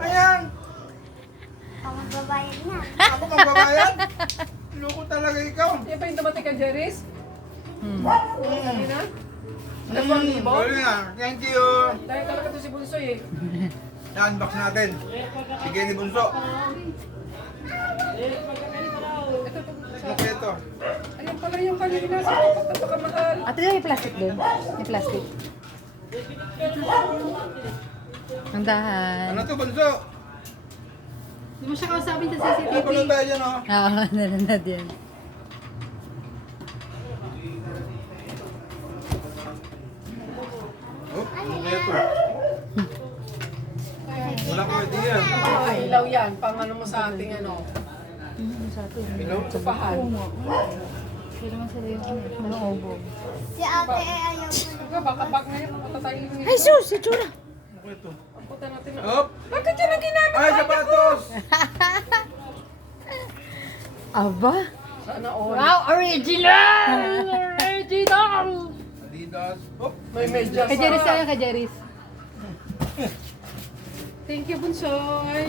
Ayan! Ako magbabayad na. Ako magbabayad? Loko talaga ikaw. Yan pa yung dumating ka, Jeris? Hmm. Ano na? Ano ba ang libo? Sorry na. Thank you. Dahil talaga ito si Bunsoy eh. I-unbox natin. Sige ni Bunso. Ito. Ayun pala yung kanina. Napaka-mahal. Ate, may plastic doon. May plastic. Ang dahan. Ano to, Bunso? Hindi mo siya kausapin sa Ano CCTV. pala tayo dyan, oh? Oo, nananad yan. Oh, ano ito? Wala ko idea. Ay, ilaw yan. Pang ano mo sa ating ano. Hello? Supahan. Pero naman sila yung ano, obo. Si ate ayaw ko na. Diba, baka bag ngayon. Pupunta tayo yung Ay, sus! Itsura! Ano ito? Punta natin na. Op! Bakit yan ang ginamit? Ay, sapatos! Aba! Sana all. Wow, original! Original! Adidas. Op! May medyas. Kay Jeris yan, kay Jeris. Thank you, Bunsoy.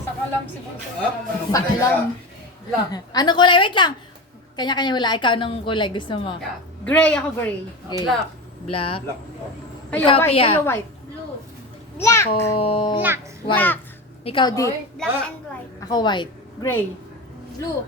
Saka lang si Bunsoy. Op! Ano ba Saka lang. Black. Anong kulay? Wait lang! Kanya-kanya wala. Ikaw anong kulay gusto mo? Yeah. Gray. Ako gray. Gray. Black. Black. Black. Kayo, white. Kayo, white. Black. Ako, Black. white. Ikaw, Okay. deep. Black and white. Ako, white. Gray. Blue.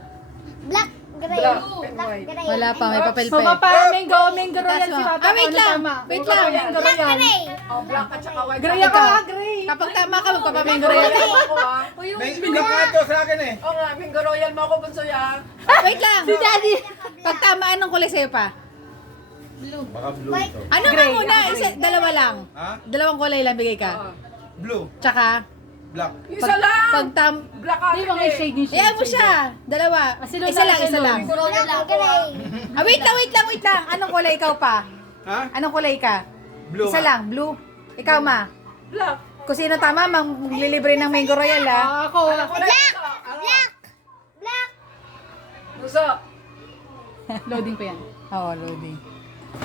Black, gray. Black and Black, white. gray. Wala pa, may papel pa Mama eh. pa, mango, mango royal si Papa. Ah, wait Ano lang. tama? Wait lang. Mango Black, gray. Oh, black at saka white. Gray Saka ako, ikaw. gray. Kapag tama ka, magpapamengo rin. Ako ah. May black nga ito sa akin eh. Oo nga, Mingo Royal mo ako, Bunsoy ah. Wait lang. Si Daddy. Pag tama, anong kulay sa'yo pa? Baka blue White. ito. Ano nga muna? Isa, dalawa lang. Ha? Dalawang kulay lang bigay ka. Ah. Blue. Tsaka, Black. Isa lang! pag tam... Black Hindi, akin mga eh. shade ni shade. Ayan mo siya. Dalawa. Silon Isa lang, lang, isa silon. lang. Mingo Royal Black, ako ah. gray. Ah, wait lang. Anong kulay ikaw pa? Ha? Anong kulay ka? Blue. Isa lang, blue. Ikaw, ma. Black. Kung sino tama, maglilibre ng mango royal, ha? Ako. Black! Black. Black. Bunso. Loading pa yan. Oo, loading.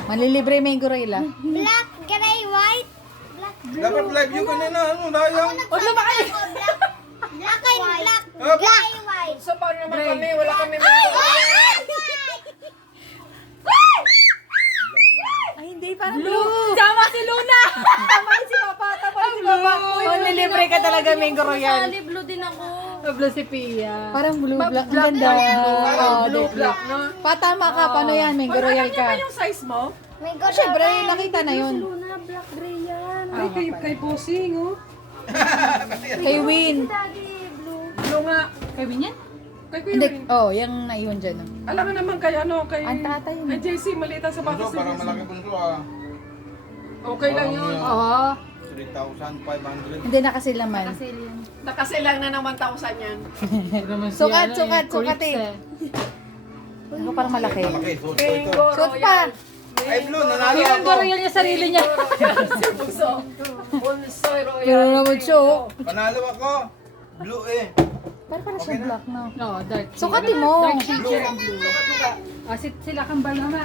Manlilibre mango royal, ha? Black, gray, white. Black, Dapat live yung kanina. Ano, dayang. O, lumaki. Black. Black and black. Up. Gray, white. Bunso, paano naman kami? Wala kami Mingo Ay, Royal. Ay, hindi, parang blue. Tama si Luna! Tama rin si Papa. Tama rin si Papa. Manlilibre ka talaga mango royal. Sali, blue din ako. Blue si Pia. Parang blue, black. Ang ganda. Oo, Blue, di- black, no? Patama ka, paano yan? Mango royal Ano ba ka. yung size mo? May go Siyempre, nakita na yun. Luna, black, gray yan. Ay, kay Bossing, oh. Kay Win. Daddy, blue. Blue nga. Kay Winyan? Kay Kuya Hindi, Win. oh, yung naiwan dyan. oh. Alam mo naman kay ano, kay... Ang tatay mo. Kay JC, maliit ang sapatos Bunso, ni parang JC. malaki bunso ah. Okay lang yun. Oo. 3,500. Hindi na kasi laman. Kasi yan. Nakasilang na ng 1,000 yan. Sukat, eh. Ako parang malaki. Malaki. Suot ko ito. Bingo Suot pa. Ay, blue. Nanalo Yung ako. royal niya sarili niya. Si Bunso. Bunso Royal. Pero naman siya, oh. Panalo ako. Blue eh. Pero parang siya black, no? No, dark. Sukatin mo. Dark shade siya ng blue. Sila kambal naman.